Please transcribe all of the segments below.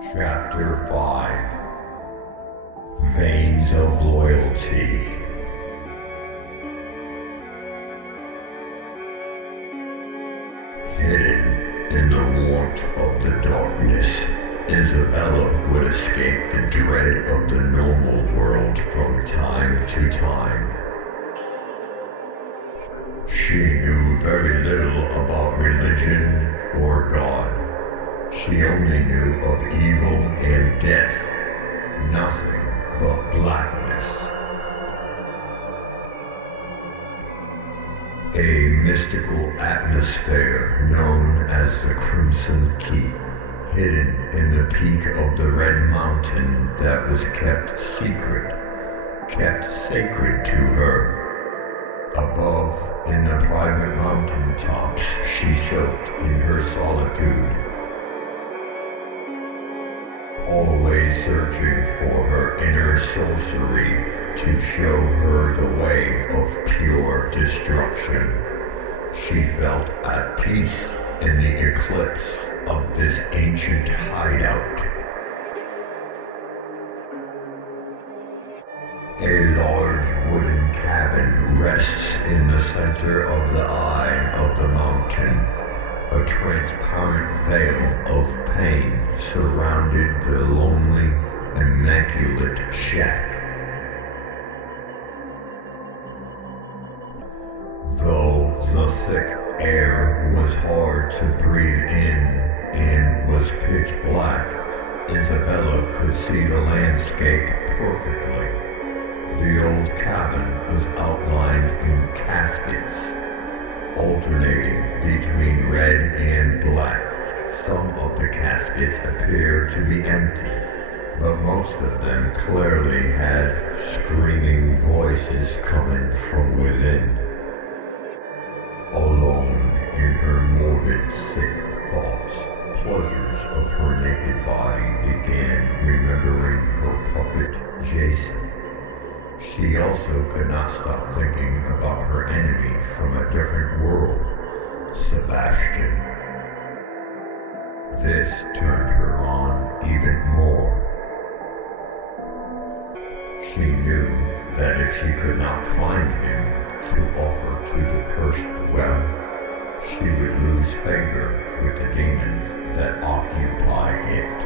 Chapter 5 Veins of Loyalty. Hidden in the warmth of the darkness, Isabella would escape the dread of the normal world from time to time. She knew very little about religion or God. She only knew of evil and death, nothing but blackness. A mystical atmosphere known as the Crimson Keep, hidden in the peak of the Red Mountain that was kept secret, kept sacred to her. Above, in the private mountain tops, she soaked in her solitude, always searching for her inner sorcery to show her the way of pure destruction. She felt at peace in the eclipse of this ancient hideout. A large wooden cabin rests in the center of the eye of the mountain. A transparent veil of pain surrounded the lonely, immaculate shack. Though the thick air was hard to breathe in and was pitch black, Isabella could see the landscape perfectly. The old cabin was outlined in caskets, alternating between red and black. Some of the caskets appeared to be empty, but most of them clearly had screaming voices coming from within. Alone in her morbid, sick thoughts, pleasures of her naked body began remembering her puppet, Jason. She also could not stop thinking about her enemy from a different world, Sebastian. This turned her on even more. She knew that if she could not find him to offer to the cursed well, she would lose favor with the demons that occupy it.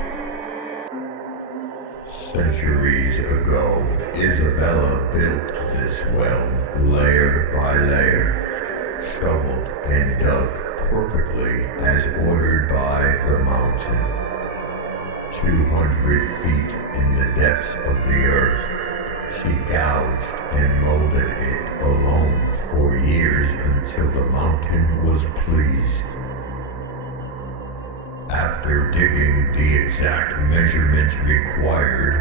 Centuries ago, Isabella built this well layer by layer, shoveled and dug perfectly as ordered by the mountain. 200 feet in the depths of the earth, she gouged and molded it alone for years until the mountain was pleased. After digging the exact measurements required,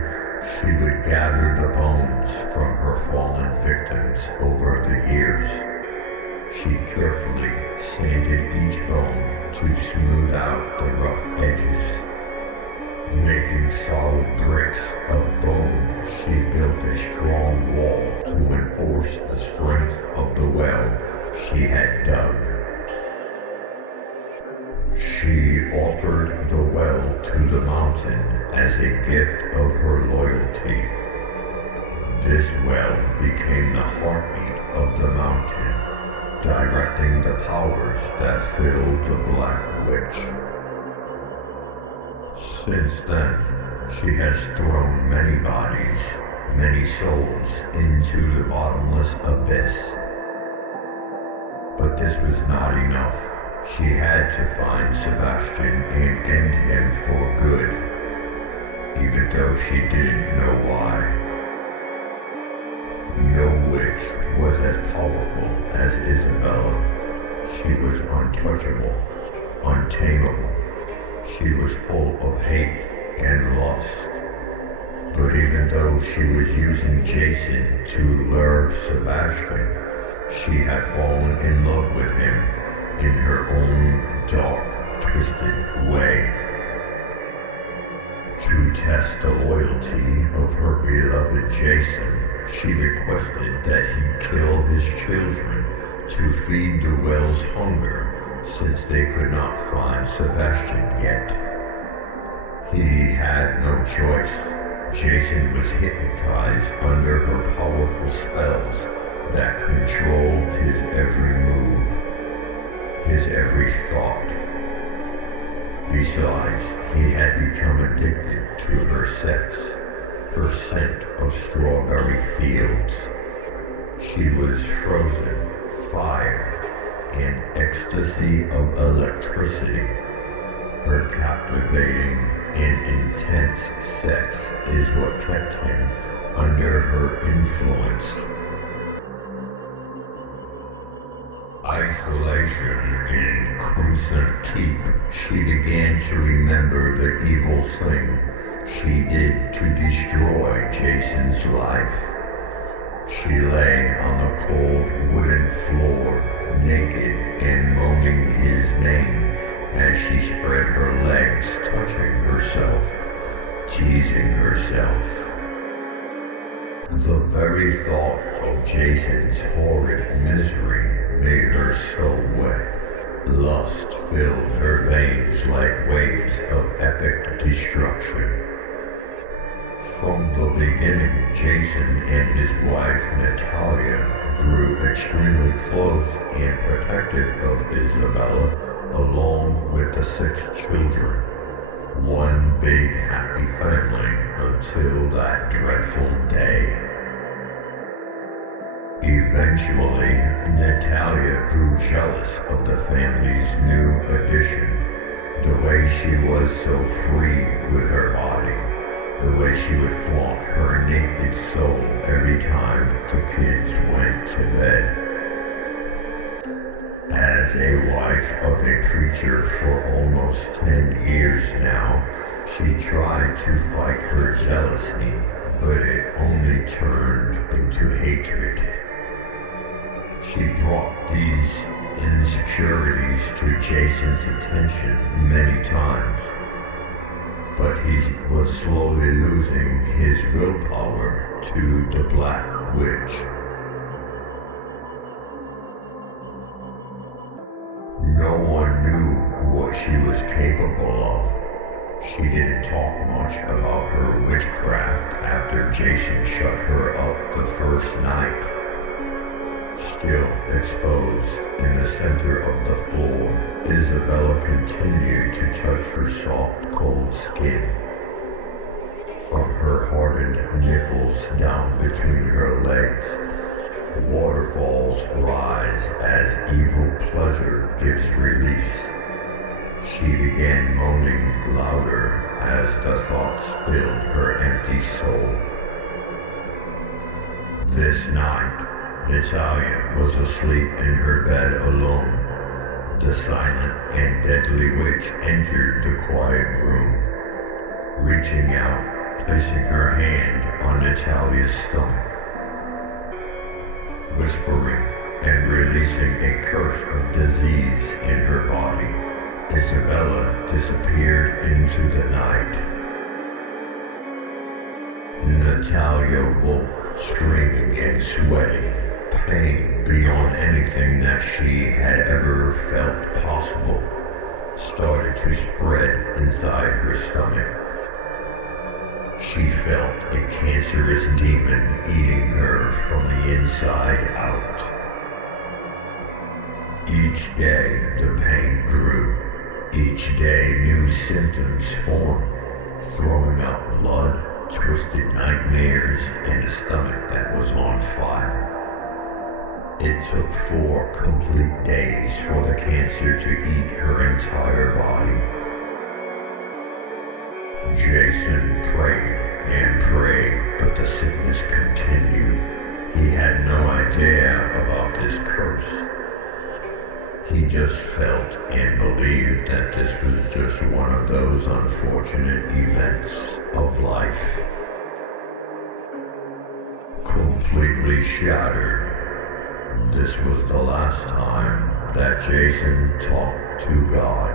she would gather the bones from her fallen victims over the years. She carefully sanded each bone to smooth out the rough edges. Making solid bricks of bone, she built a strong wall to enforce the strength of the well she had dug. She offered the well to the mountain as a gift of her loyalty. This well became the heartbeat of the mountain, directing the powers that filled the Black Witch. Since then, she has thrown many bodies, many souls into the bottomless abyss. But this was not enough. She had to find Sebastian and end him for good, even though she didn't know why. No witch was as powerful as Isabella. She was untouchable, untamable. She was full of hate and lust. But even though she was using Jason to lure Sebastian, she had fallen in love with him in her own dark, twisted way. To test the loyalty of her beloved Jason, she requested that he kill his children to feed the well's hunger, since they could not find Sebastian yet. He had no choice. Jason was hypnotized under her powerful spells that controlled his every move, his every thought. Besides, he had become addicted to her sex, her scent of strawberry fields. She was frozen, fire, and ecstasy of electricity. Her captivating and intense sex is what kept him under her influence. Isolation in Crimson Keep, she began to remember the evil thing she did to destroy Jason's life. She lay on the cold wooden floor, naked and moaning his name as she spread her legs, touching herself, teasing herself. The very thought of Jason's horrid misery made her so wet. Lust filled her veins like waves of epic destruction. From the beginning, Jason and his wife Natalia grew extremely close and protective of Isabella, along with the 6 children. One big happy family until that dreadful day. Eventually, Natalia grew jealous of the family's new addition. The way she was so free with her body. The way she would flaunt her naked soul every time the kids went to bed. As a wife of a preacher for almost 10 years now, she tried to fight her jealousy, but it only turned into hatred. She brought these insecurities to Jason's attention many times, but he was slowly losing his willpower to the Black Witch. No one knew what she was capable of. She didn't talk much about her witchcraft after Jason shut her up the first night. Still exposed in the center of the floor, Isabella continued to touch her soft, cold skin. From her hardened nipples down between her legs, waterfalls rise as evil pleasure gives release. She began moaning louder as the thoughts filled her empty soul. This night, Natalia was asleep in her bed alone. The silent and deadly witch entered the quiet room, reaching out, placing her hand on Natalia's stomach, whispering and releasing a curse of disease in her body. Isabella disappeared into the night. Natalia woke, screaming and sweating. Pain beyond anything that she had ever felt possible started to spread inside her stomach. She felt a cancerous demon eating her from the inside out. Each day the pain grew. Each day new symptoms formed, throwing out blood, twisted nightmares, and a stomach that was on fire. It took 4 complete days for the cancer to eat her entire body. Jason prayed and prayed, but the sickness continued. He had no idea about this curse. He just felt and believed that this was just one of those unfortunate events of life. Completely shattered, this was the last time that Jason talked to God.